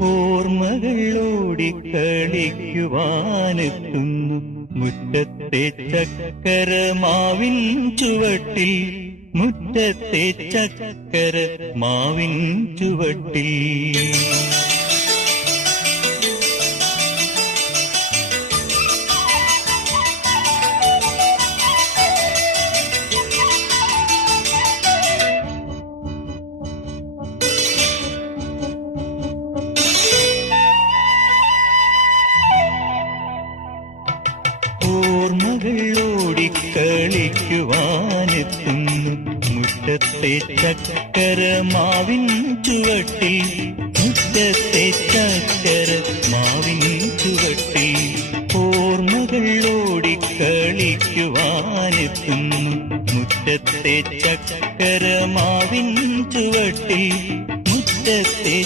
ഓർമ്മകൾ ഓടിക്കളിക്കുവാനെത്തുന്നു മുറ്റത്തെ ചക്കരമാവിൻ ചുവട്ടിൽ, മുറ്റത്തെ ചക്കരമാവിൻ ചുവട്ടിൽ. ഓർമ്മകൾ ഓടിക്കളിക്കുവാനെത്തുന്നു മുറ്റത്തെ ചക്കരമാവിൻ ചുവട്ടിൽ, മുറ്റത്തെ ചക്കരമാവിൻ ചുവട്ടിൽ. ഓർമ്മകൾ ഓടിക്കളിക്കുവാനെത്തുന്നു മുറ്റത്തെ ചക്കരമാവിൻ ചുവട്ടിൽ, മുറ്റത്തെ